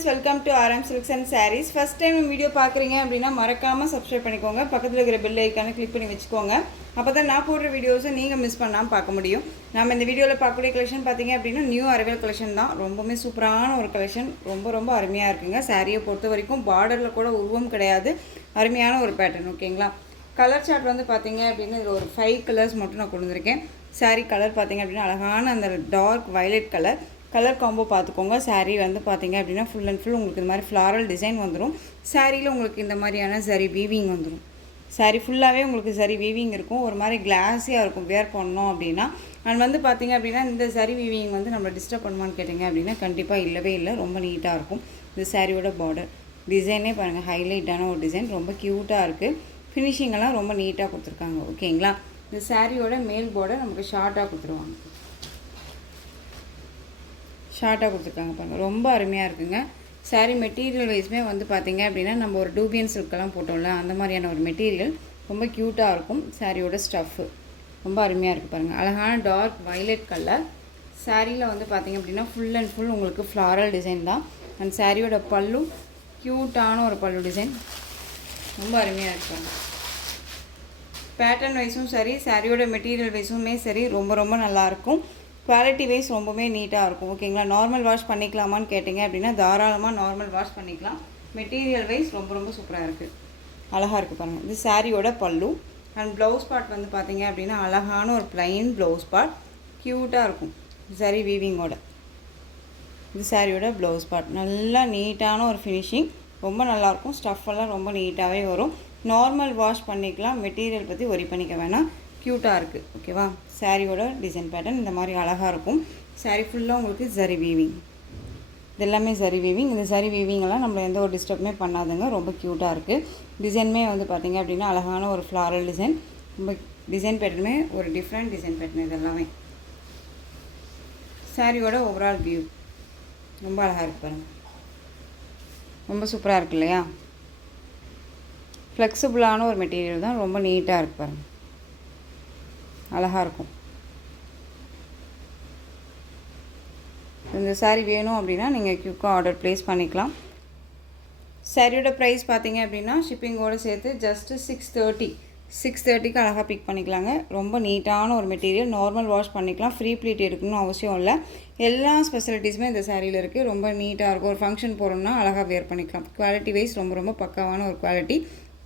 Friends, welcome to RM Silks and Sarees. First time video பார்க்குறீங்க அப்படின்னா மறக்காமல் subscribe பண்ணிக்கோங்க. பக்கத்தில் இருக்கிற பெல் ஐக்கானை கிளிக் பண்ணி வச்சுக்கோங்க. அப்போ தான் நான் போடுற வீடியோஸை நீங்கள் மிஸ் பண்ணாமல் பார்க்க முடியும். நம்ம இந்த வீடியோவில் பார்க்கக்கூடிய கலெக்ஷன் பார்த்தீங்க அப்படின்னா நியூ அரைவல் கலெக்ஷன் தான். ரொம்பவுமே சூப்பரான ஒரு கலெக்ஷன், ரொம்ப அருமையாக இருக்குங்க. சாரியை பொறுத்த வரைக்கும் பார்டரில் கூட உருவம் கிடையாது, அருமையான ஒரு பேட்டர்ன். ஓகேங்களா? கலர் சார்ட் வந்து பார்த்தீங்க அப்படின்னா இதில் ஒரு 5 கலர்ஸ் மட்டும் நான் கொண்டு வந்திருக்கேன். சாரீ கலர் பார்த்தீங்க அப்படின்னா அழகான அந்த டார்க் வயலட் கலர் காம்போ பார்த்துக்கோங்க. சாரீ வந்து பார்த்தீங்க அப்படின்னா ஃபுல் அண்ட் ஃபுல் உங்களுக்கு இந்த மாதிரி ஃப்ளாரல் டிசைன் வந்துடும். சாரியில் உங்களுக்கு இந்த மாதிரியான சரி வீவிங் வந்துடும். சாரீ ஃபுல்லாகவே உங்களுக்கு சரி வீவிங் இருக்கும், ஒரு மாதிரி கிளாஸியாக இருக்கும் வேர் பண்ணோம் அப்படின்னா. அண்ட் வந்து பார்த்தீங்க அப்படின்னா இந்த சரி வீவிங் வந்து நம்ம டிஸ்டர்ப் பண்ணுமான்னு கேட்டிங்க அப்படின்னா கண்டிப்பாக இல்லவே இல்லை, ரொம்ப நீட்டாக இருக்கும். இந்த சாரியோட பார்டர் டிசைனே பாருங்கள், ஹைலைட்டான ஒரு டிசைன், ரொம்ப க்யூட்டாக இருக்குது. ஃபினிஷிங்கெல்லாம் ரொம்ப நீட்டாக கொடுத்துருக்காங்க. ஓகேங்களா? இந்த சாரியோட மேல் பார்டர் நமக்கு ஷார்ட்டாக கொடுத்துருவாங்க, ஷார்ட்டாக கொடுத்துருக்காங்க பாருங்கள், ரொம்ப அருமையாக இருக்குங்க. சாரீ மெட்டீரியல் வைஸுமே வந்து பார்த்திங்க அப்படின்னா நம்ம ஒரு டூபியன் சில்கெல்லாம் போட்டோம்ல அந்த மாதிரியான ஒரு மெட்டீரியல், ரொம்ப க்யூட்டாக இருக்கும். சாரியோட ஸ்டஃப்பு ரொம்ப அருமையாக இருக்குது பாருங்கள். அழகான டார்க் வயலட் கலர். சாரியில் வந்து பார்த்திங்க அப்படின்னா ஃபுல் அண்ட் ஃபுல் உங்களுக்கு ஃப்ளாரல் டிசைன் தான். அண்ட் சாரியோட பல்லு க்யூட்டான ஒரு பல்லு டிசைன், ரொம்ப அருமையாக இருக்கும். பேட்டர்ன் வைஸும் சரி, சாரியோட மெட்டீரியல் வைஸுமே சரி, ரொம்ப நல்லாயிருக்கும். குவாலிட்டி வைஸ் ரொம்பவே நீட்டாக இருக்கும். ஓகேங்களா? நார்மல் வாஷ் பண்ணிக்கலாமான்னு கேட்டிங்க அப்படின்னா தாராளமாக நார்மல் வாஷ் பண்ணிக்கலாம். மெட்டீரியல் வைஸ் ரொம்ப சூப்பராக இருக்குது, அழகாக இருக்குது பாருங்கள். இது சாரியோட பல்லு. அண்ட் ப்ளவுஸ் பார்ட் வந்து பார்த்திங்க அப்படின்னா அழகான ஒரு ப்ளைன் ப்ளவுஸ் பார்ட், க்யூட்டாக இருக்கும் சரி வீவிங்கோட. இது சாரியோட ப்ளவுஸ் பார்ட், நல்லா நீட்டான ஒரு ஃபினிஷிங், ரொம்ப நல்லாயிருக்கும். ஸ்டஃப்பெல்லாம் ரொம்ப நீட்டாகவே வரும். நார்மல் வாஷ் பண்ணிக்கலாம், மெட்டீரியல் பற்றி ஒரி பண்ணிக்க வேணாம், க்யூட்டாக இருக்குது. ஓகேவா? சாரியோட டிசைன் பேட்டர்ன் இந்த மாதிரி அழகாக இருக்கும். சாரி ஃபுல்லாக உங்களுக்கு சரி வீவிங், இது எல்லாமே சரி வீவிங். இந்த சரி வீவிங்கெல்லாம் நம்மளை எந்த ஒரு டிஸ்டர்புமே பண்ணாதுங்க, ரொம்ப க்யூட்டாக இருக்குது. டிசைனுமே வந்து பார்த்திங்க அப்படின்னா அழகான ஒரு ஃப்ளாரல் டிசைன், ரொம்ப டிசைன் பேட்டர்னுமே ஒரு டிஃப்ரெண்ட் டிசைன் பேட்டர்ன். இது எல்லாமே சாரியோட ஓவரால் வியூ ரொம்ப அழகாக இருக்குது பாருங்கள், ரொம்ப சூப்பராக இருக்குது இல்லையா? ஃப்ளெக்சிபிளான ஒரு மெட்டீரியல் தான், ரொம்ப நீட்டாக இருக்குது பாருங்கள், அழகாக இருக்கும். இந்த சாரீ வேணும் அப்படின்னா நீங்கள் குயிக்காக ஆர்டர் ப்ளேஸ் பண்ணிக்கலாம். சாரியோட ப்ரைஸ் பார்த்தீங்க அப்படின்னா ஷிப்பிங்கோடு சேர்த்து ஜஸ்ட்டு 630க்கு அழகாக பிக் பண்ணிக்கலாங்க. ரொம்ப நீட்டான ஒரு மெட்டீரியல், நார்மல் வாஷ் பண்ணிக்கலாம், ஃப்ரீ ப்ளீட் எடுக்கணும்னு அவசியம் இல்லை. எல்லா ஸ்பெசிலிட்டிஸுமே இந்த சாரியில் இருக்குது. ரொம்ப நீட்டாக இருக்கும். ஒரு ஃபங்க்ஷன் போகிறோம்னா அழகாக வேர் பண்ணிக்கலாம். குவாலிட்டி வைஸ் ரொம்ப பக்காவான ஒரு குவாலிட்டி,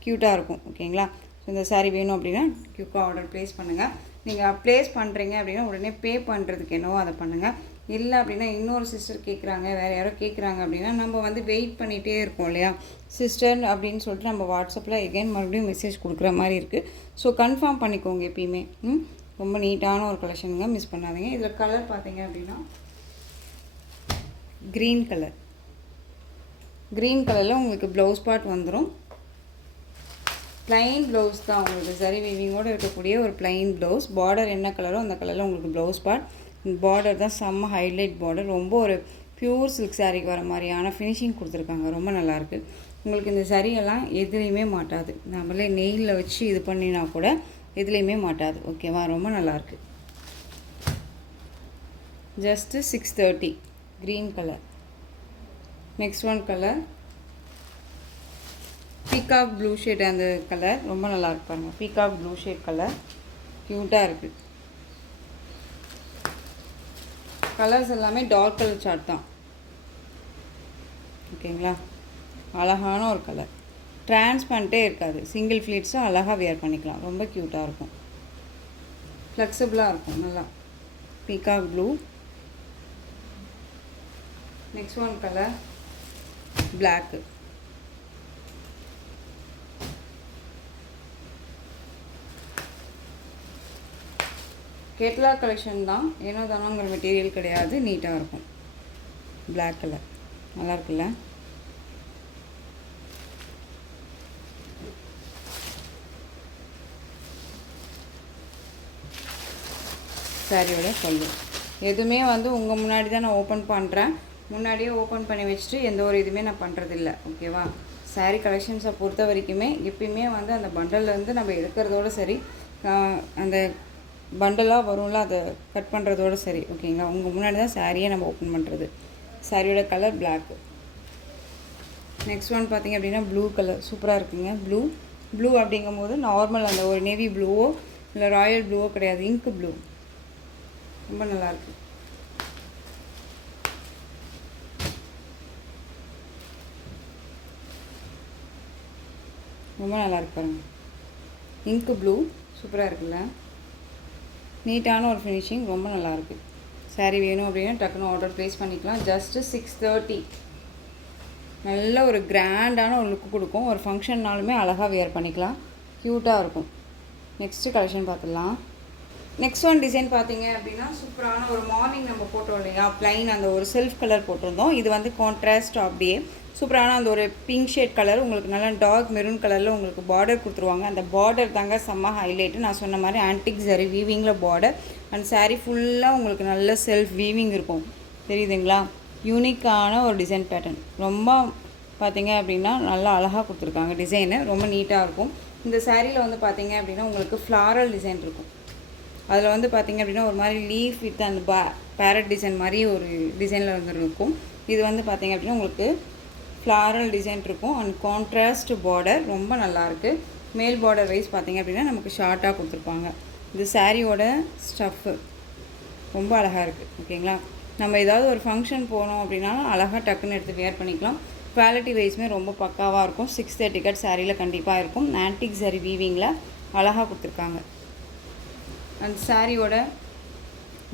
க்யூட்டாக இருக்கும். ஓகேங்களா? இந்த சாரீ வேணும் அப்படின்னா குயிக்காக ஆர்டர் ப்ளேஸ் பண்ணுங்கள். நீங்கள் ப்ளேஸ் பண்ணுறீங்க அப்படின்னா உடனே பே பண்ணுறதுக்கு என்னவோ அதை பண்ணுங்கள். இல்லை அப்படின்னா இன்னொரு சிஸ்டர் கேட்குறாங்க, வேறு யாரோ கேட்குறாங்க அப்படின்னா நம்ம வந்து வெயிட் பண்ணிகிட்டே இருக்கோம் இல்லையா சிஸ்டர் அப்படின்னு சொல்லிட்டு நம்ம வாட்ஸ்அப்பில் எகைன் மறுபடியும் மெசேஜ் கொடுக்குற மாதிரி இருக்குது. ஸோ கன்ஃபார்ம் பண்ணிக்கோங்க எப்பயுமே. ரொம்ப நீட்டான ஒரு கலெக்ஷனுங்க, மிஸ் பண்ணாதீங்க. இதில் கலர் பார்த்தீங்க அப்படின்னா க்ரீன் கலரில் உங்களுக்கு ப்ளவுஸ் பார்ட் வந்துடும். ப்ளைன் ப்ளவுஸ் தான் உங்களுக்கு, சரி வீவிங்கோடு இருக்கக்கூடிய ஒரு ப்ளைன் ப்ளவுஸ். பார்டர் என்ன கலரோ அந்த கலரில் உங்களுக்கு ப்ளவுஸ் பார்ட். பார்டர் தான் செம்ம ஹைலைட் பார்டர், ரொம்ப ஒரு பியூர் சில்க் சாரிக்கு வர மாதிரியான ஃபினிஷிங் கொடுத்துருக்காங்க, ரொம்ப நல்லாயிருக்கு. உங்களுக்கு இந்த சரியெல்லாம் எதுலேயுமே மாட்டாது, நம்மளே நெயிலில் வச்சு இது பண்ணினா கூட எதுலேயுமே மாட்டாது. ஓகேவா? ரொம்ப நல்லாயிருக்கு. Just 630 green colour. Next one colour peacock blue shade, அந்த கலர் ரொம்ப நல்லா இருக்கு பாருங்கள். பீகாக் ப்ளூ ஷேட் கலர் க்யூட்டாக இருக்குது. கலர்ஸ் எல்லாமே டார்க் கலர் சார்ட் தான். ஓகேங்களா? அழகான ஒரு கலர், டிரான்ஸ்பரண்ட்டே இருக்காது, சிங்கிள் ஃப்ளீட்ஸும் அழகாக வேர் பண்ணிக்கலாம், ரொம்ப க்யூட்டாக இருக்கும், ஃப்ளெக்சிபிளாக இருக்கும் நல்லா. Peacock blue. Next one colour block. Catalogue collection தான், ஏனோ தானோங்கிற மெட்டீரியல் கிடையாது, நீட்டாக இருக்கும். பிளாக் கலர் நல்லா இருக்குல்ல? சாரியோட பல்லு எதுவுமே வந்து உங்கள் முன்னாடி தான் நான் ஓப்பன் பண்ணுறேன். முன்னாடியே ஓப்பன் பண்ணி வச்சுட்டு எந்த ஒரு இதுவுமே நான் பண்ணுறதில்ல. ஓகேவா? சாரீ கலெக்ஷன்ஸை பொறுத்த வரைக்குமே எப்பயுமே வந்து அந்த பண்டல்லேருந்து நம்ம எடுக்கிறதோடு சரி, அந்த பண்டலாக வரும்ல அதை கட் பண்ணுறதோடு சரி. ஓகேங்களா? உங்கள் முன்னாடி தான் சாரியை நம்ம ஓப்பன் பண்ணுறது. சாரியோட கலர் பிளாக்கு. நெக்ஸ்ட் ஒன் பார்த்திங்க அப்படின்னா ப்ளூ கலர் சூப்பராக இருக்குங்க. ப்ளூ அப்படிங்கும் போது நார்மல் அந்த ஒரு நேவி ப்ளூவோ இல்லை ராயல் ப்ளூவோ கிடையாது, இங்க் ப்ளூ. ரொம்ப நல்லாயிருக்கு. ரொம்ப நல்லாயிருக்கு பாருங்கள். இங்க் ப்ளூ சூப்பராக இருக்குல்ல, நீட்டான ஒரு ஃபினிஷிங், ரொம்ப நல்லாயிருக்கு. சாரீ வேணும் அப்படின்னா டக்குன்னு ஆர்டர் ப்ளேஸ் பண்ணிக்கலாம். ஜஸ்ட்டு 630. நல்ல ஒரு கிராண்டான ஒரு லுக்கு கொடுக்கும். ஒரு ஃபங்க்ஷன்னாலுமே அழகாக வியர் பண்ணிக்கலாம், க்யூட்டாக இருக்கும். நெக்ஸ்ட்டு கலெக்ஷன் பார்த்துடலாம். நெக்ஸ்ட் ஒன் டிசைன் பார்த்தீங்க அப்படின்னா சூப்பரான ஒரு மார்னிங் நம்ம போட்டோம் இல்லையா, ப்ளைன் அந்த ஒரு செல்ஃப் கலர் போட்டிருந்தோம். இது வந்து கான்ட்ராஸ்ட் அப்படியே சூப்பரான அந்த ஒரு பிங்க் ஷேட் கலர், உங்களுக்கு நல்லா டார்க் மெரூன் கலரில் உங்களுக்கு பார்டர் கொடுத்துருவாங்க. அந்த பார்டர் தாங்க செம்ம ஹைலைட்டு. நான் சொன்ன மாதிரி ஆன்டிக் ஜரி வீவிங்கில் பார்டர் அண்ட் சாரீ ஃபுல்லாக உங்களுக்கு நல்ல செல்ஃப் வீவிங் இருக்கும், தெரியுதுங்களா? யூனிக்கான ஒரு டிசைன் பேட்டர்ன். ரொம்ப பார்த்தீங்க அப்படின்னா நல்லா அழகாக கொடுத்துருக்காங்க டிசைனு, ரொம்ப நீட்டாக இருக்கும். இந்த சாரியில் வந்து பார்த்தீங்க அப்படின்னா உங்களுக்கு ஃப்ளாரல் டிசைன் இருக்கும். அதில் வந்து பார்த்திங்க அப்படின்னா ஒரு மாதிரி லீஃப் வித் அந்த பேரட் டிசைன் மாதிரி ஒரு டிசைனில் வந்து இருக்கும். இது வந்து பார்த்திங்க அப்படின்னா உங்களுக்கு ஃப்ளாரல் டிசைன் இருக்கும் அண்ட் கான்ட்ராஸ்ட் பார்டர், ரொம்ப நல்லாயிருக்கு. மேல் பார்டர் வைஸ் பார்த்திங்க அப்படின்னா நமக்கு ஷார்ட்டாக கொடுத்துருப்பாங்க. இது சாரியோட ஸ்டஃப்பு ரொம்ப அழகாக இருக்குது. ஓகேங்களா, நம்ம ஏதாவது ஒரு ஃபங்க்ஷன் போனோம் அப்படின்னா அழகாக டக்குன்னு எடுத்து வேர் பண்ணிக்கலாம். குவாலிட்டி வைஸுமே ரொம்ப பக்காவாக இருக்கும். 630 கட் சாரியில் கண்டிப்பாக இருக்கும். ஆன்டிக் சாரி வீவிங்கில் அழகாக கொடுத்துருக்காங்க. அண்ட் சாரியோட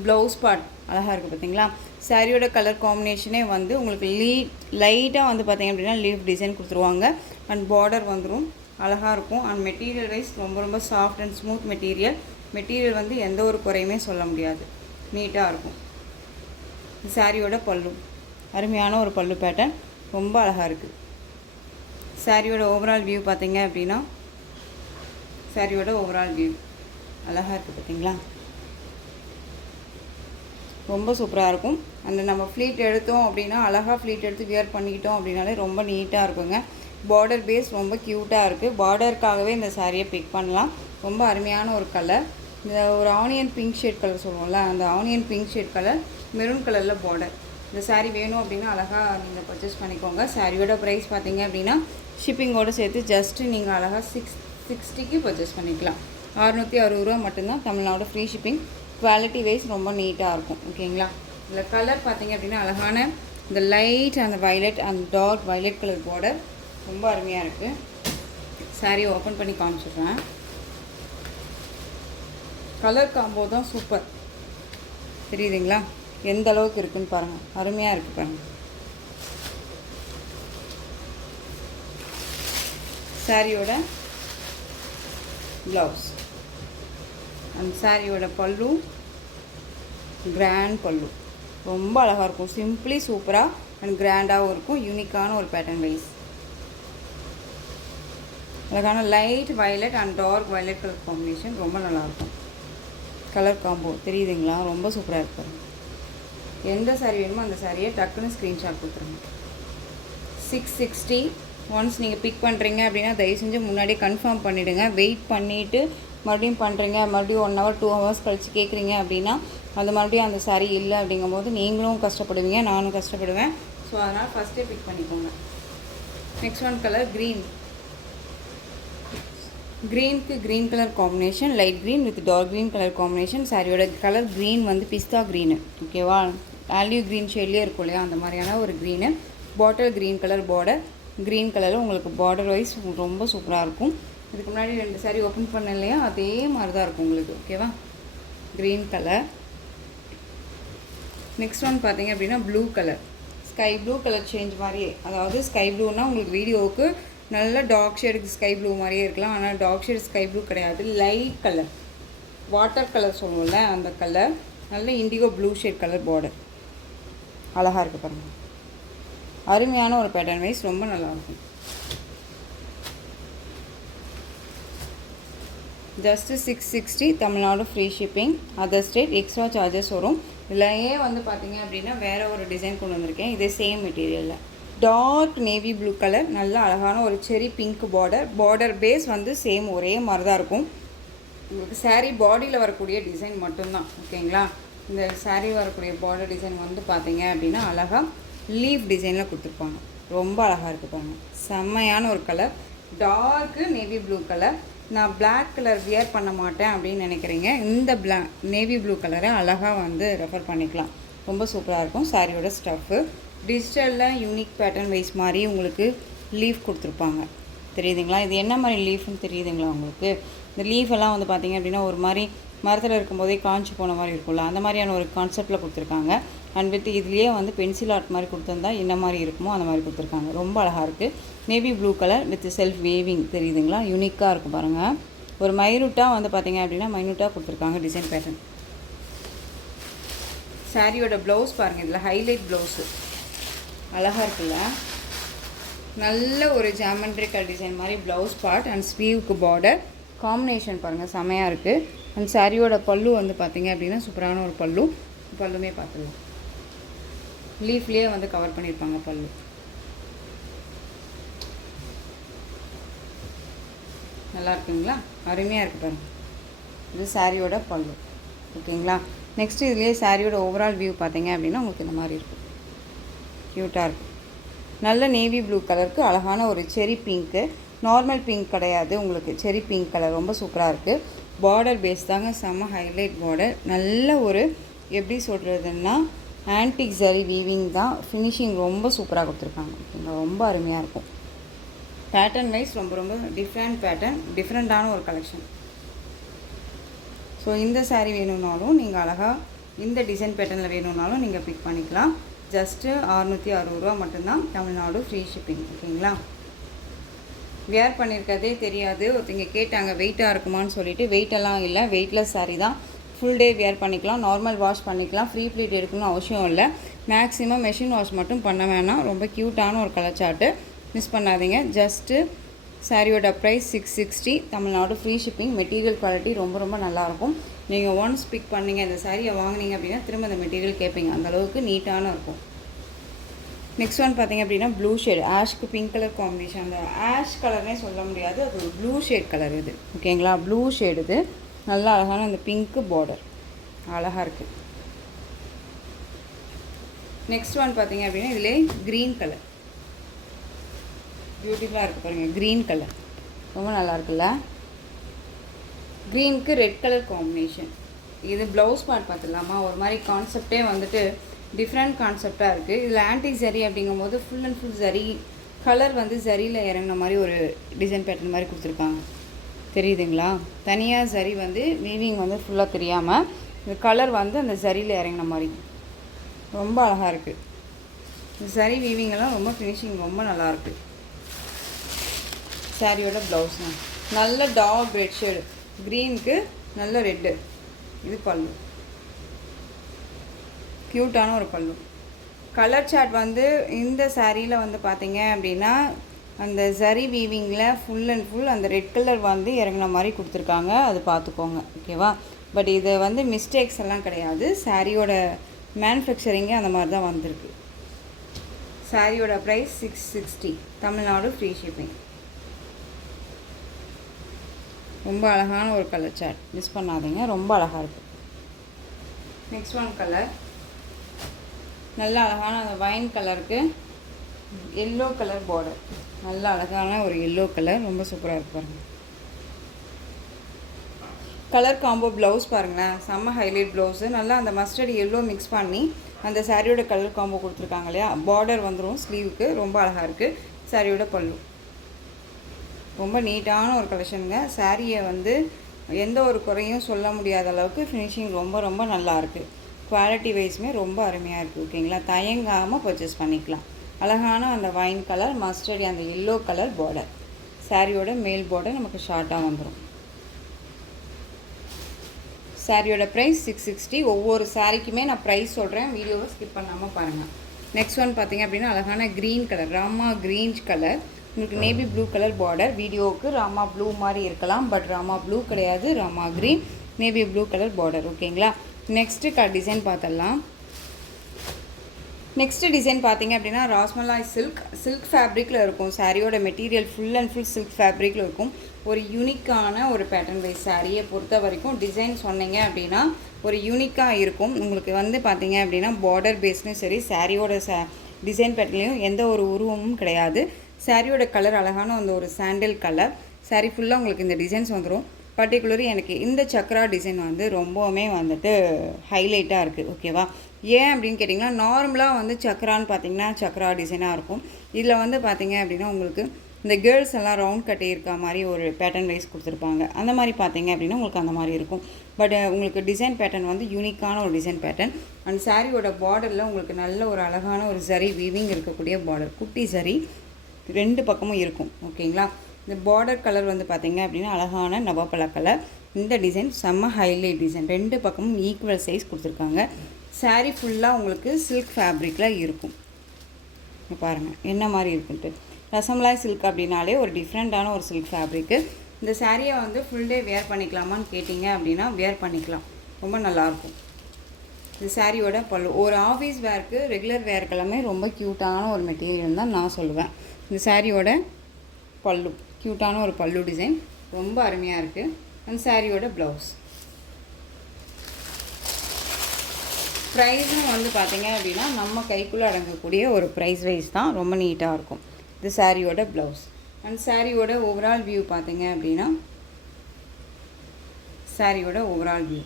ப்ளவுஸ் பார்ட் அழகாக இருக்குது பார்த்தீங்களா. சாரியோட கலர் காம்பினேஷனே வந்து உங்களுக்கு லைட்டாக வந்து பார்த்திங்க அப்படின்னா லீஃப் டிசைன் கொடுத்துருவாங்க அண்ட் பார்டர் வந்துடும், அழகாக இருக்கும். அண்ட் மெட்டீரியல் வைஸ் ரொம்ப சாஃப்ட் அண்ட் ஸ்மூத் மெட்டீரியல் வந்து எந்த ஒரு குறையுமே சொல்ல முடியாது, நீட்டாக இருக்கும். சாரியோட பல்லு அருமையான ஒரு பல்லு பேட்டர்ன், ரொம்ப அழகாக இருக்குது. சாரியோட ஓவரால் வியூ பார்த்திங்க அப்படின்னா சாரியோட ஓவரால் வியூ அழகாக இருக்குது பார்த்தீங்களா, ரொம்ப சூப்பராக இருக்கும். அந்த நம்ம ஃப்ளீட் எடுத்தோம் அப்படின்னா அழகாக ஃப்ளீட் எடுத்து வியர் பண்ணிக்கிட்டோம் அப்படின்னாலே ரொம்ப நீட்டாக இருக்குங்க. பார்டர் பேஸ் ரொம்ப க்யூட்டாக இருக்குது. பார்டருக்காகவே இந்த சாரியை பிக் பண்ணலாம். ரொம்ப அருமையான ஒரு கலர். இந்த ஒரு ஆனியன் பிங்க் ஷேட் கலர் சொல்லுவோம்ல, அந்த onion pink shade colour maroon கலரில் பார்டர். இந்த சாரீ வேணும் அப்படின்னா அழகாக நீங்கள் பர்ச்சேஸ் பண்ணிக்கோங்க. சாரியோட ப்ரைஸ் பார்த்தீங்க அப்படின்னா ஷிப்பிங்கோடு சேர்த்து ஜஸ்ட்டு நீங்கள் அழகாக 660க்கு பர்ச்சேஸ் பண்ணிக்கலாம். 660 ரூபா மட்டும்தான், Tamil Nadu free shipping. Quality wise ரொம்ப நீட்டாக இருக்கும். ஓகேங்களா, இதில் கலர் பார்த்திங்க அப்படின்னா அழகான இந்த லைட் அந்த violet and dark violet colour border ரொம்ப அருமையாக இருக்குது. சாரியை ஓப்பன் பண்ணி காமிச்சிடுறேன். கலர் காம்போ தான் சூப்பர், தெரியுதுங்களா எந்த அளவுக்கு இருக்குதுன்னு பாருங்கள், அருமையாக இருக்குது பாருங்கள். சாரியோட ப்ளவுஸ் அந்த சாரியோட பல்லு கிராண்ட் பல்லு, ரொம்ப அழகாக இருக்கும். சிம்பிளி சூப்பராக அண்ட் கிராண்டாகவும் இருக்கும். யூனிக்கான ஒரு பேட்டர்ன் வைஸ் அழகான light violet and dark violet colour combination, ரொம்ப நல்லாயிருக்கும். கலர் காம்போ தெரியுதுங்களா, ரொம்ப சூப்பராக இருக்கும். எந்த சாரீ வேணுமோ அந்த சாரியை டக்குன்னு ஸ்க்ரீன்ஷாட் கொடுத்துருங்க. 660. ஒன்ஸ் நீங்கள் பிக் பண்ணுறீங்க அப்படின்னா தயவு செஞ்சு முன்னாடியே கன்ஃபார்ம் பண்ணிவிடுங்க. வெயிட் பண்ணிவிட்டு மறுபடியும் பண்ணுறீங்க, மறுபடியும் 1 hour 2 hours கழித்து கேட்குறீங்க அப்படின்னா அது மறுபடியும் அந்த சாரீ இல்லை அப்படிங்கும்போது நீங்களும் கஷ்டப்படுவீங்க, நானும் கஷ்டப்படுவேன். ஸோ அதனால் ஃபஸ்ட்டே பிக் பண்ணிக்கோங்க. நெக்ஸ்ட் ஒன் கலர் க்ரீனுக்கு green colour combination, light green with dark green colour combination. சாரியோட கலர் க்ரீன் வந்து பிஸ்தா க்ரீனு, ஓகேவா? ஆலிவ் க்ரீன் ஷேட்லேயே இருக்கும் இல்லையா, அந்த மாதிரியான ஒரு green. Bottle green colour border, green கலரில் உங்களுக்கு பார்டர் வைஸ் ரொம்ப சூப்பராக இருக்கும். இதுக்கு முன்னாடி 2 சாரீ ஓப்பன் பண்ண இல்லையா, அதே மாதிரி தான் இருக்கும் உங்களுக்கு, ஓகேவா? Green colour. நெக்ஸ்ட் ஒன் பார்த்தீங்க அப்படின்னா blue colour, sky blue colour change மாதிரியே. அதாவது ஸ்கை ப்ளூனால் உங்களுக்கு வீடியோவுக்கு நல்ல டார்க் ஷேடுக்கு ஸ்கை ப்ளூ மாதிரியே இருக்கலாம், ஆனால் டார்க் ஷேடு ஸ்கை ப்ளூ கிடையாது. லைட் கலர், வாட்டர் கலர் சொல்லுவோம்ல அந்த கலர், நல்ல indigo blue shade colour border, அழகாக இருக்குது பாருங்கள். அருமையான ஒரு பேட்டர்ன் வைஸ் ரொம்ப நல்லாயிருக்கும். Just 660, Tamil Nadu free shipping. Other state extra charges வரும். இதுலையே வந்து பார்த்திங்க அப்படின்னா வேறு ஒரு டிசைன் கொண்டு வந்திருக்கேன். இதே சேம் மெட்டீரியலில் டார்க் நேவி ப்ளூ கலர், நல்ல அழகான ஒரு செரி பிங்க் பார்டர் பேஸ் வந்து சேம் ஒரே மாதிரி தான் இருக்கும். உங்களுக்கு சாரீ பாடியில் வரக்கூடிய டிசைன் மட்டும்தான், ஓகேங்களா? இந்த சாரீ வரக்கூடிய பார்டர் டிசைன் வந்து பார்த்திங்க அப்படின்னா அழகாக லீஃப் டிசைனில் கொடுத்துருப்பாங்க. ரொம்ப அழகாக இருக்குது பாருங்கள். செம்மையான ஒரு colour, torque navy blue colour. நான் பிளாக் கலர் வியர் பண்ண மாட்டேன் அப்படின்னு நினைக்கிறீங்க, இந்த நேவி ப்ளூ கலரை அழகாக வந்து ரெஃபர் பண்ணிக்கலாம். ரொம்ப சூப்பராக இருக்கும். சாரியோட ஸ்டஃப்பு டிஜிட்டலில் யூனிக் பேட்டர்ன் வைஸ் மாதிரி உங்களுக்கு லீஃப் கொடுத்துருப்பாங்க. தெரியுதுங்களா? இது என்ன மாதிரி லீஃப்னு தெரியுதுங்களா உங்களுக்கு? இந்த லீஃப் எல்லாம் வந்து பார்த்திங்க அப்படின்னா ஒரு மாதிரி மரத்தில் இருக்கும்போதே காஞ்சி போன மாதிரி இருக்கும்ல, அந்த மாதிரியான ஒரு கான்செப்டில் கொடுத்துருக்காங்க. அண்ட் வித் இதுலேயே வந்து பென்சில் ஆர்ட் மாதிரி கொடுத்துருந்தா என்ன மாதிரி இருக்குமோ அந்த மாதிரி கொடுத்துருக்காங்க. ரொம்ப அழகாக இருக்குது. Navy blue colour with self waving, தெரியுதுங்களா? யூனிக்காக இருக்குது பாருங்கள். ஒரு மைனூட்டாக வந்து பார்த்திங்க அப்படின்னா மைனூட்டாக கொடுத்துருக்காங்க டிசைன் பேட்டர்ன். சாரியோட ப்ளவுஸ் பாருங்கள், இதில் ஹைலைட் ப்ளவுஸு அழகாக இருக்குல்ல? நல்ல ஒரு ஜாமெண்ட்ரிக்கல் டிசைன் மாதிரி ப்ளவுஸ் பார்ட் அண்ட் ஸ்லீவுக்கு பார்டர் காம்பினேஷன் பாருங்கள், செமையாக இருக்குது. அண்ட் சாரியோட பல்லு வந்து பார்த்திங்க அப்படின்னா சூப்பரான ஒரு பல்லுமே பார்த்துடலாம். லீஃப்லேயே வந்து கவர் பண்ணியிருப்பாங்க பல்லு. நல்லா இருக்குங்களா? அருமையாக இருக்குது பாருங்கள். இது சாரியோட பல்லு. ஓகேங்களா? நெக்ஸ்ட்டு இதுலேயே சாரியோட ஓவரால் வியூ பார்த்தீங்க அப்படின்னா உங்களுக்கு இந்த மாதிரி இருக்கும். க்யூட்டாக இருக்கும். நல்ல நேவி ப்ளூ கலருக்கு அழகான ஒரு செரி பிங்க்கு, நார்மல் பிங்க் கிடையாது, உங்களுக்கு செரி பிங்க் கலர் ரொம்ப சூப்பராக இருக்குது. பார்டர் பேஸ் தாங்க, செம்ம ஹைலைட் பார்டர். நல்ல ஒரு எப்படி சொல்கிறதுன்னா ஆன்டிக் ஜரி வீவிங் தான். ஃபினிஷிங் ரொம்ப சூப்பராக கொடுத்துருக்காங்க. ஓகேங்களா? ரொம்ப அருமையாக இருக்கும். பேட்டர்ன் வைஸ் ரொம்ப ரொம்ப டிஃப்ரெண்ட் பேட்டர்ன், டிஃப்ரெண்ட்டான ஒரு கலெக்ஷன். ஸோ இந்த சாரீ வேணும்னாலும் நீங்கள் அழகாக இந்த டிசைன் பேட்டர்னில் வேணும்னாலும் நீங்கள் பிக் பண்ணிக்கலாம். ஜஸ்ட்டு 660 ரூபா மட்டும்தான், தமிழ்நாடு ஃப்ரீ ஷிப்பிங். ஓகேங்களா? வியர் பண்ணியிருக்கதே தெரியாது. ஒருத்தங்க கேட்டாங்க வெயிட்டாக இருக்குமான்னு சொல்லிட்டு. வெயிட்டெல்லாம் இல்லை, வெயிட்லெஸ் சாரீ தான். ஃபுல் டே வியர் பண்ணிக்கலாம், நார்மல் வாஷ் பண்ணிக்கலாம், ஃப்ரீ ப்ளீட் எடுக்கணும்னு அவசியம் இல்லை. மேக்ஸிமம் மெஷின் வாஷ் மட்டும் பண்ண வேணாம். ரொம்ப க்யூட்டான ஒரு கலர் சார்ட்டு, மிஸ் பண்ணாதீங்க. ஜஸ்ட்டு சாரியோட price 660, Tamil Nadu free shipping. Material quality ரொம்ப ரொம்ப நல்லாயிருக்கும். நீங்கள் ஒன்ஸ் பிக் பண்ணிங்க இந்த சாரியை வாங்கினீங்க அப்படின்னா திரும்ப அந்த மெட்டீரியல் கேட்பீங்க, அந்தளவுக்கு நீட்டான இருக்கும். நெக்ஸ்ட் ஒன் பார்த்திங்க அப்படின்னா ப்ளூ ஷேட், ஆஷ்க்கு பிங்க் கலர் காம்பினேஷன். அந்த ஆஷ் கலர்னே சொல்ல முடியாது, அது ஒரு ப்ளூ ஷேட் கலர் இது. ஓகேங்களா? ப்ளூ ஷேடு இது. நல்லா அழகான அந்த பிங்க்கு பார்டர் அழகாக இருக்குது. நெக்ஸ்ட் ஒன் பார்த்திங்க அப்படின்னா இதிலே க்ரீன் கலர் பியூட்டிஃபுல்லாக இருக்குது பாருங்கள். க்ரீன் கலர் ரொம்ப நல்லா இருக்குல்ல? க்ரீனுக்கு ரெட் கலர் காம்பினேஷன். இது ப்ளவுஸ் பார்ட் பார்த்துடலாமா? ஒரு மாதிரி கான்செப்டே வந்துட்டு டிஃப்ரெண்ட் கான்செப்டாக இருக்குது. இதில் ஆன்டிக் ஜரி அப்படிங்கும்போது full and full zari colour வந்து ஜரியில் இறங்கின மாதிரி ஒரு டிசைன் பேட்டர்ன் மாதிரி கொடுத்துருக்காங்க. தெரியுதுங்களா? தனியாக ஜரி வந்து வீவிங் வந்து ஃபுல்லாக தெரியாமல் இந்த கலர் வந்து அந்த ஜரியில் இறங்கின மாதிரி ரொம்ப அழகாக இருக்குது. இந்த ஜரி வீவிங்கெல்லாம் ரொம்ப ஃபினிஷிங் ரொம்ப நல்லாயிருக்கு. சாரியோட ப்ளவுஸ் நல்ல டார்க் ரெட் ஷேடு, க்ரீனுக்கு நல்ல ரெட்டு. இது பல்லு, க்யூட்டான ஒரு பல்லு. கலர் சார்ட் வந்து இந்த சாரியில் வந்து பார்த்தீங்க அப்படின்னா அந்த ஜரி வீவிங்கில் ஃபுல் அண்ட் ஃபுல் அந்த ரெட் கலர் வந்து இறங்கின மாதிரி கொடுத்துருக்காங்க. அது பார்த்துக்கோங்க. ஓகேவா? பட் இது வந்து மிஸ்டேக்ஸ் எல்லாம் கிடையாது. சாரியோட மேனுஃபேக்சரிங்கே அந்த மாதிரி தான் வந்திருக்கு. சாரியோட ப்ரைஸ் 660, தமிழ்நாடு ஃப்ரீ ஷிப்பிங். ரொம்ப அழகான ஒரு கலர் சார்ட், மிஸ் பண்ணாதீங்க, ரொம்ப அழகாக இருக்குது. நெக்ஸ்ட் ஒன் கலர் நல்ல அழகான அந்த வைன் கலருக்கு எல்லோ கலர் பார்டர், நல்ல அழகான ஒரு எல்லோ கலர், ரொம்ப சூப்பராக இருக்கு பாருங்கள். கலர் காம்போ ப்ளவுஸ் பாருங்களேன், செம்ம ஹைலைட் ப்ளவுஸு. நல்லா அந்த மஸ்டர்ட் எல்லோ மிக்ஸ் பண்ணி அந்த சாரியோட கலர் காம்போ கொடுத்துருக்காங்க இல்லையா? பார்டர் வந்துடும் ஸ்லீவுக்கு, ரொம்ப அழகாக இருக்குது. சாரியோட பல்லு ரொம்ப நீட்டான ஒரு கலெக்ஷனுங்க. சாரியை வந்து எந்த ஒரு குறையும் சொல்ல முடியாத அளவுக்கு ஃபினிஷிங் ரொம்ப ரொம்ப நல்லாயிருக்கு. குவாலிட்டி வைஸுமே ரொம்ப அருமையாக இருக்குது. ஓகேங்களா? தயங்காமல் பர்ச்சேஸ் பண்ணிக்கலாம். அழகான அந்த வைன் கலர், மஸ்டர்ட் அந்த எல்லோ கலர் பார்டர். சாரியோட மேல் பார்டர் நமக்கு ஷார்ட்டாக வந்துடும். சாரியோட ப்ரைஸ் 660. ஒவ்வொரு சாரிக்குமே நான் ப்ரைஸ் சொல்கிறேன், வீடியோவை ஸ்கிப் பண்ணாமல் பாருங்கள். நெக்ஸ்ட் ஒன் பார்த்திங்க அப்படின்னா அழகான green colour, Rama green colour. உங்களுக்கு நேவி ப்ளூ கலர் பார்டர். வீடியோவுக்கு ராமா ப்ளூ மாதிரி இருக்கலாம், பட் ராமா ப்ளூ கிடையாது, Rama green, navy blue colour border. ஓகேங்களா? நெக்ஸ்ட்டு டிசைன் பார்த்துடலாம். நெக்ஸ்ட்டு டிசைன் பார்த்திங்க அப்படின்னா ராஸ்மலாய் சில்க் ஃபேப்ரிக்கில் இருக்கும். சாரியோட material full and full silk ஃபேப்ரிக்கில் இருக்கும். ஒரு யூனிக்கான ஒரு பேட்டர்ன் வைஸ் சாரியை பொறுத்த வரைக்கும் டிசைன் சொன்னீங்க அப்படின்னா ஒரு யூனிக்காக இருக்கும். உங்களுக்கு வந்து பார்த்திங்க அப்படின்னா பார்டர் பேஸ்லையும் சரி, சாரியோட டிசைன் பேட்டர்ன்லேயும் எந்த ஒரு உருவமும் கிடையாது. சாரியோட கலர் அழகான அந்த ஒரு சாண்டில் கலர். சாரி ஃபுல்லாக உங்களுக்கு இந்த டிசைன்ஸ் வந்துடும். பர்டிகுலரி எனக்கு இந்த சக்ரா டிசைன் வந்து ரொம்பவுமே வந்துட்டு ஹைலைட்டாக இருக்குது. ஓகேவா? ஏன் அப்படின்னு கேட்டிங்கன்னா, நார்மலாக வந்து சக்ரான்னு பார்த்தீங்கன்னா சக்ரா டிசைனாக இருக்கும். இதில் வந்து பார்த்தீங்க அப்படின்னா உங்களுக்கு இந்த கேர்ள்ஸ் எல்லாம் ரவுண்ட் கட்டி இருக்க மாதிரி ஒரு பேட்டர்ன் வைஸ் கொடுத்துருப்பாங்க. அந்த மாதிரி பார்த்தீங்க அப்படின்னா உங்களுக்கு அந்த மாதிரி இருக்கும். பட் உங்களுக்கு டிசைன் பேட்டர்ன் வந்து யூனிக்கான ஒரு டிசைன் பேட்டர்ன். அண்ட் சாரியோட பார்டரில் உங்களுக்கு நல்ல ஒரு அழகான ஒரு சரி வீவிங் இருக்கக்கூடிய பார்டர், குட்டி சரி 2 பக்கமும் இருக்கும். ஓகேங்களா? இந்த பார்டர் கலர் வந்து பார்த்தீங்க அப்படின்னா அழகான நவப்பழ கலர். இந்த டிசைன் செம்ம ஹைலைட் டிசைன். 2 பக்கமும் ஈக்குவல் சைஸ் கொடுத்துருக்காங்க. சாரீ ஃபுல்லாக உங்களுக்கு சில்க் ஃபேப்ரிக்கில் இருக்கும். பாருங்கள் என்ன மாதிரி இருக்குன்ட்டு. ரசமலாய் சில்க் அப்படின்னாலே ஒரு டிஃப்ரெண்ட்டான ஒரு சில்க் ஃபேப்ரிக்கு. இந்த சாரியை வந்து ஃபுல் டே வேர் பண்ணிக்கலாமான்னு கேட்டிங்க அப்படின்னா வேர் பண்ணிக்கலாம், ரொம்ப நல்லாயிருக்கும். இந்த சாரியோட பல்லு ஒரு ஆஃபீஸ் வேருக்கு ரெகுலர் வேர்க்கெல்லாமே ரொம்ப க்யூட்டான ஒரு மெட்டீரியல் தான் நான் சொல்லுவேன். இந்த சாரியோட பல்லு க்யூட்டான ஒரு பல்லு டிசைன் ரொம்ப அருமையாக இருக்குது. அந்த சாரியோட ப்ளவுஸ் ப்ரைஸும் வந்து பார்த்திங்க அப்படின்னா நம்ம கைக்குள்ளே அடங்கக்கூடிய ஒரு ப்ரைஸ் வைஸ் தான், ரொம்ப நீட்டாக இருக்கும். இது சாரியோட ப்ளவுஸ். அண்ட் சாரியோட ஓவரால் வியூ பார்த்திங்க அப்படின்னா சாரியோட ஓவரால் வியூ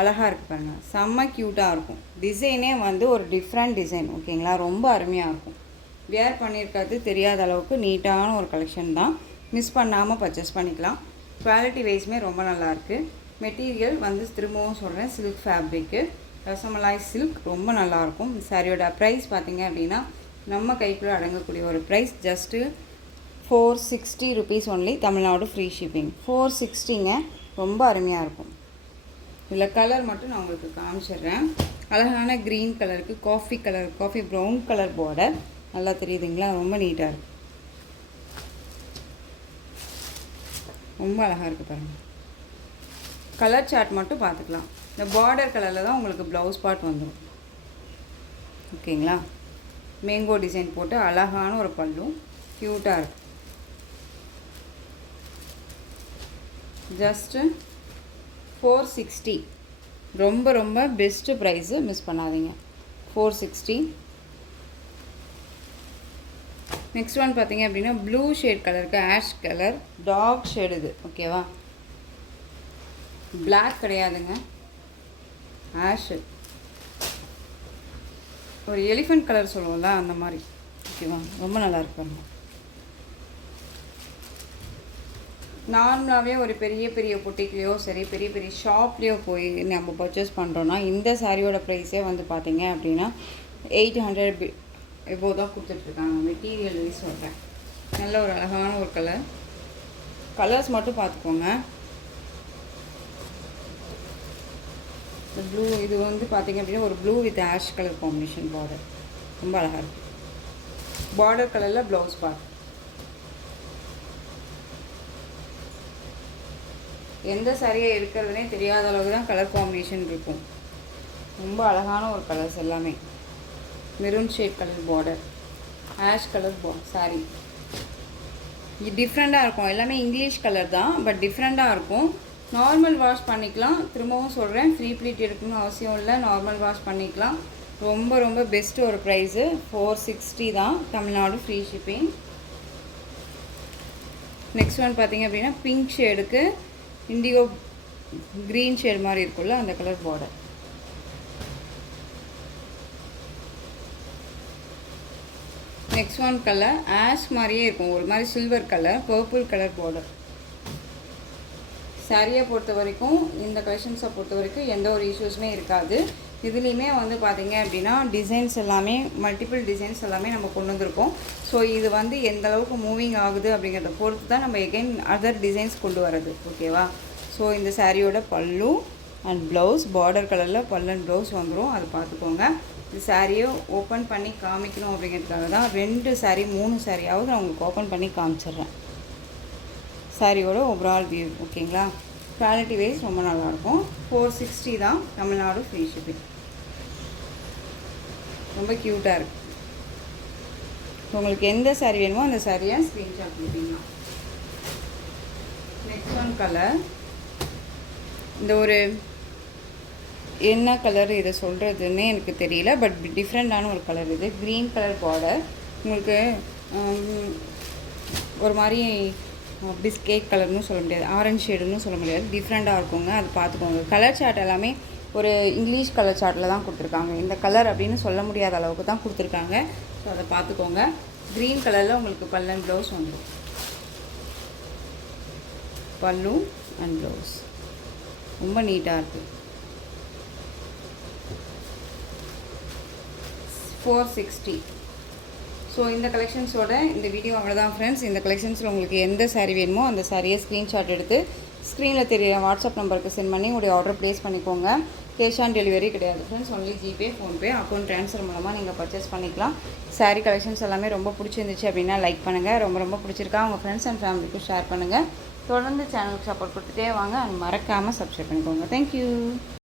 அழகாக இருக்குது பாருங்கள், செம்ம க்யூட்டாக இருக்கும். டிசைனே வந்து ஒரு டிஃப்ரெண்ட் டிசைன். ஓகேங்களா? ரொம்ப அருமையாக இருக்கும். வேர் பண்ணியிருக்கிறது தெரியாத அளவுக்கு நீட்டான ஒரு கலெக்ஷன் தான். மிஸ் பண்ணாமல் பர்ச்சேஸ் பண்ணிக்கலாம். குவாலிட்டி வைஸுமே ரொம்ப நல்லாயிருக்கு. மெட்டீரியல் வந்து திரும்பவும் சொல்கிறேன், சில்க் ஃபேப்ரிக்கு, ரசமலாய் சில்க், ரொம்ப நல்லாயிருக்கும். சாரியோட ப்ரைஸ் பார்த்திங்க அப்படின்னா நம்ம கைக்குள்ளே அடங்கக்கூடிய ஒரு price just 460 rupees only. Tamil Nadu free shipping. 460ங்க, ரொம்ப அருமையாக இருக்கும். இதில் கலர் மட்டும் நான் உங்களுக்கு காமிச்சிடுறேன். அழகான க்ரீன் கலருக்கு coffee colour, coffee brown colour border நல்லா தெரியுதுங்களா? ரொம்ப நீட்டாக இருக்குது, ரொம்ப அழகாக இருக்குது பாருங்கள். கலர் சார்ட் மட்டும் பார்த்துக்கலாம். இந்த பார்டர் கலரில் தான் உங்களுக்கு ப்ளவுஸ் பார்ட் வந்துடும். ஓகேங்களா? மேங்கோ டிசைன் போட்டு அழகான ஒரு பல்லு, க்யூட்டாக இருக்குது. ஜஸ்ட்டு 460, ரொம்ப ரொம்ப பெஸ்ட்டு ப்ரைஸு, மிஸ் பண்ணாதீங்க. 460. நெக்ஸ்ட் ஒன் பார்த்தீங்க அப்படின்னா ப்ளூ ஷேட் கலருக்கு ஆஷ் கலர் டார்க் ஷேடு. இது ஓகேவா? பிளாக் கிடையாதுங்க, ஆஷு, ஒரு எலிஃபண்ட் கலர் சொல்லுவோம்ல அந்த மாதிரி. ஓகேவா? ரொம்ப நல்லா இருப்பாங்க. நார்மலாகவே ஒரு பெரிய பெரிய பொட்டிக்லேயோ சரி, பெரிய பெரிய ஷாப்லேயோ போய் நம்ம பர்ச்சேஸ் பண்ணுறோன்னா இந்த சாரியோட ப்ரைஸே வந்து பார்த்திங்க அப்படின்னா 800 எபோ தான் கொடுத்துட்ருக்காங்க. மெட்டீரியல் வைஸ் சொல்கிறேன். நல்ல ஒரு அழகான ஒரு கலர். கலர்ஸ் மட்டும் பார்த்துக்கோங்க. இந்த ப்ளூ இது வந்து பார்த்திங்க அப்படின்னா ஒரு blue with ash colour combination border, ரொம்ப அழகாக இருக்குது. பார்டர் கலரில் ப்ளவுஸ் பார்ட். எந்த சாரியை இருக்கிறதுனே தெரியாத அளவுக்கு தான் கலர் காம்பினேஷன் இருக்கும். ரொம்ப அழகான ஒரு கலர்ஸ் எல்லாமே. Maroon shade colour border, ash colour sorry. இது டிஃப்ரெண்ட்டாக இருக்கும். எல்லாமே இங்கிலீஷ் கலர் தான், பட் டிஃப்ரெண்ட்டாக இருக்கும். நார்மல் வாஷ் பண்ணிக்கலாம். திரும்பவும் சொல்கிறேன், ஃப்ரீ ப்ளீட் எடுக்கணும்னு அவசியம் இல்லை, நார்மல் வாஷ் பண்ணிக்கலாம். ரொம்ப ரொம்ப பெஸ்ட்டு ஒரு ப்ரைஸு. 460 தான், Tamil Nadu free shipping. Next one பார்த்திங்க அப்படின்னா பிங்க் ஷேடுக்கு இண்டிகோ க்ரீன் ஷேட் மாதிரி இருக்குல்ல அந்த colour border. Next one colour ash மாதிரியே இருக்கும், ஒரு மாதிரி silver colour, purple colour border. சாரியை பொறுத்த வரைக்கும், இந்த கலெக்ஷன்ஸை பொறுத்த வரைக்கும் எந்த ஒரு இஷ்யூஸுமே இருக்காது. இதுலேயுமே வந்து பார்த்திங்க அப்படின்னா டிசைன்ஸ் எல்லாமே மல்டிபிள் டிசைன்ஸ் எல்லாமே நம்ம கொண்டு வந்திருக்கோம். ஸோ இது வந்து எந்த அளவுக்கு மூவிங் ஆகுது அப்படிங்கிறத பொறுத்து தான் நம்ம எகைன் அதர் டிசைன்ஸ் கொண்டு வரது. ஓகேவா? ஸோ இந்த சாரியோட பல்லு அண்ட் ப்ளவுஸ் பார்டர் கலரில் பல்லு அண்ட் ப்ளவுஸ் வந்துடும், அது பார்த்துக்கோங்க. இந்த சாரியை ஓப்பன் பண்ணி காமிக்கணும் அப்படிங்கிறதுக்காக தான் 2 சாரி 3 சாரியாவது நான் உங்களுக்கு ஓப்பன் பண்ணி காமிச்சிட்றேன். சாரியோட ஓவரால் வியூ. ஓகேங்களா? குவாலிட்டி வைஸ் ரொம்ப நல்லாயிருக்கும். 460 தான், தமிழ்நாடு ஃப்ரீ ஷிப்பிங். ரொம்ப க்யூட்டாக இருக்குது. உங்களுக்கு எந்த சாரி வேணுமோ அந்த சாரியை ஸ்க்ரீன்ஷாட் கொடுத்தீங்கன்னா. நெக்ஸ்ட் ஒன் கலர் இந்த ஒரு என்ன கலர் இதை சொல்கிறதுன்னு எனக்கு தெரியல. பட் டிஃப்ரெண்ட்டான ஒரு கலர் இது. Green colour border. உங்களுக்கு ஒரு மாதிரி பிஸ்கேட் கலர்னு சொல்ல முடியாது, ஆரஞ்சு ஷேடுன்னு சொல்ல முடியாது, டிஃப்ரெண்ட்டாக இருக்குங்க. அது பார்த்துக்கோங்க. கலர் சார்ட் எல்லாமே ஒரு இங்கிலீஷ் கலர் சார்ட்டில் தான் கொடுத்துருக்காங்க. இந்த கலர் அப்படின்னு சொல்ல முடியாத அளவுக்கு தான் கொடுத்துருக்காங்க. ஸோ அதை பார்த்துக்கோங்க. க்ரீன் கலரில் உங்களுக்கு பல்லு ப்ளவுஸ் வந்துடும். பல்லு அண்ட் ப்ளவுஸ் ரொம்ப நீட்டாக இருக்குது. 460. ஸோ இந்த கலெக்ஷன்ஸோட இந்த வீடியோ அவ்வளோதான் ஃப்ரெண்ட்ஸ். இந்த கலெக்ஷன்ஸில் உங்களுக்கு எந்த சாரீ வேணுமோ அந்த சாரியை ஸ்க்ரீன்ஷாட் எடுத்து ஸ்க்ரீனில் தெரியுற வாட்ஸ்அப் நம்பருக்கு சென்ட் பண்ணி உங்களுடைய ஆர்டர் ப்ளேஸ் பண்ணிக்கோங்க. கேஷ் ஆன் டெலிவரி கிடையாது friends. Only GPay, PhonePe, account transfer மூலமாக நீங்கள் பர்ச்சேஸ் பண்ணிக்கலாம். சாரீ கலெக்ஷன்ஸ் எல்லாமே ரொம்ப பிடிச்சிருந்துச்சு அப்படின்னா லைக் பண்ணுங்கள். ரொம்ப பிடிச்சிருக்கா உங்கள் ஃப்ரெண்ட்ஸ் அண்ட் ஃபேமிலிக்கும் ஷேர் பண்ணுங்கள். தொடர்ந்து சேனலுக்கு சப்போர்ட் கொடுத்துட்டே வாங்க. அண்ட் மறக்காமல் சப்ஸ்கிரைப் பண்ணிக்கோங்க. தேங்க்யூ.